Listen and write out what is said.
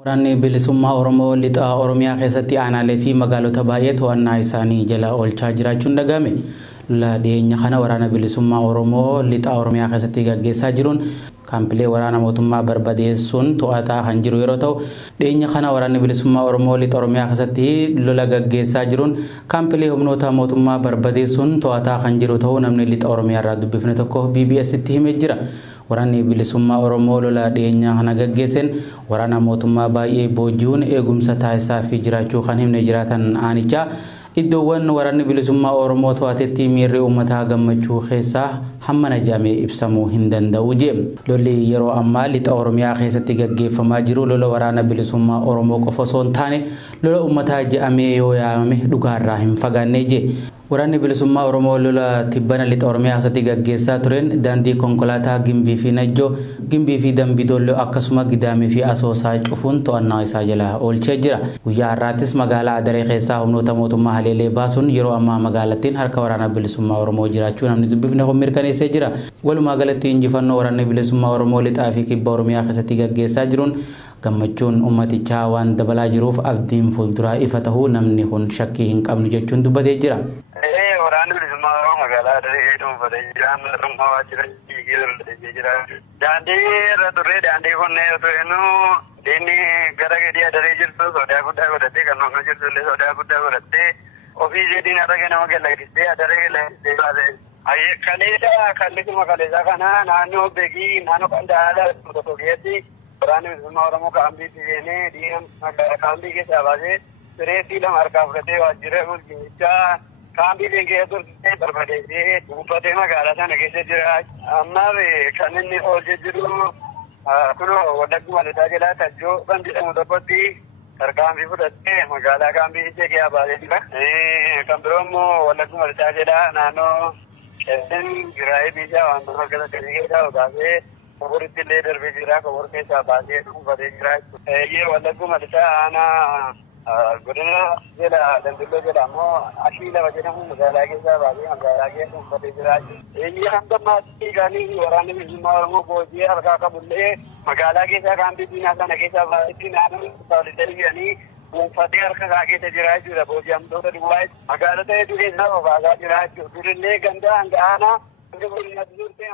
Waraanni bilisummaa Oromoo lixa Oromiyaa keessatti aanaalee fi magaalota baay'ee to'annaa isaanii jala oolchaa jiraachuun dhagahame. Dhiyeenya kana waraana bilisummaa Oromoo lixa Oromiyaa keessatti gaggeessaa jiruun kaampilee waraana mootummaa barbadeessuun to'ataa kan jiru yeroo ta'u, dhiyeenya kana waraanni bilisummaa Oromoo lixa Oromiyaa keessatti lola gaggeessaa jiruun kaampilee humnoota mootummaa barbadeessuun to'ataa kan jiru ta'uu namni lixa Oromiyaa irraa dubbifne tokko BBS itti himee jira. Waraanni bilisummaa Oromoo lola dhiyeenya kana gaggeessan waraana mootummaa baay'ee booji'uun eegumsa taasisaa fi jiraachuu kan himne jiraatan aanichaa iddoowwan waraanni bilisummaa Oromoo to'atetti miirri uummataa gammachuu keessaa hammana jaamee ibsamuu hin danda'u jedhe. Lolli yeroo ammaa lixa Oromiyaa keessatti gaggeeffamaa jiru lola waraana bilisummaa Oromoo qofa osoo hin taane lola uummataa jedhamee yoo yaamame dhugaarraa hin fagaanne jedhe. Waraanni bilisummaa Oromoo lola tibbana lixa Oromiyaa keessatti gaggeessaa tureen daandii konkolaataa Gimbii fi Najjoo, Gimbii fi Dambidolloo akkasuma Gidaamii fi Asoosaa cufuun to'annaa isaa jala oolchee jira. Guyyaa har'aattis magaalaa Adaree keessaa humnoota mootummaa haleelee baasuun yeroo ammaa magaalattiin harka waraana bilisummaa Oromoo jiraachuu namni dubbifne kun mirkaneessee jira. Walumaa galatti injifannoo waraanni bilisummaa Oromoo lixaa fi kibba Oromiyaa keessatti gaggeessaa jiruun gammachuun uummatichaa waan dabalaa jiruuf abdiin fuulduraa ifa ta'uu namni kun shakkii hin qabnu jechuun dubbatee jira. Waraanni bilisummaa Oromoo magaalaa Adaree dhuunfatee jira. Mootummaa waajjira jira. Daandii irra turre daandii qonnee otoo jennu inni gara gadi Adaree jirtu sodaa guddaa godhattee kan nama jirtu illee sodaa guddaa godhattee ofii isheetiin harka nama gallakkistee Adaree gallakkistee baate. Kallisuma kaleessaa kana naannoo Beekii naannoo Qandaala tokko keessatti waraanni bilisummaa Oromoo kaambiitti seenee diina kaambii keessaa baasee sireetti lama harkaa fudhatee waajjira bulchiinichaa kaambii keessa turte barbadeessee uffatee magaalaa sana keessa jira. Ammaaf kan inni oolchee jiru kunoo Wallagguma Lixaa jedhaa Tajjoo kan jedhamu tokkotti tarkaanfii fudhattee magaalaa kaambii keessaa baasee jira. Kan biroo immoo Wallagguma Lixaa jedhaa naannoo Qeessin Giraayii Biishaa wantoota akkasii keessaa baasee Koboritti illee darbee jira. Kobor keessaa baasee uffatee jira. Wallagguma Lixaa aanaa godina jala Dambidolloo jedhamu ashii lafa jedhamu magaalaa keessaa baasee magaalaa keessa uffatee jira. Hanga maatii isaanii waraanni bilisummaa Oromoo boojii harkaa qabullee magaalaa keessaa kaambii diinaa sana keessaa baasetti naannoo saawwatanii jiranii uffatee harka isaa keessa jira jechuudha. Booji'amtoota duwwaa magaalota hedduu keessaa bobaasaa jira jechuudha. Durillee ganda hanga aanaa hanga godina turte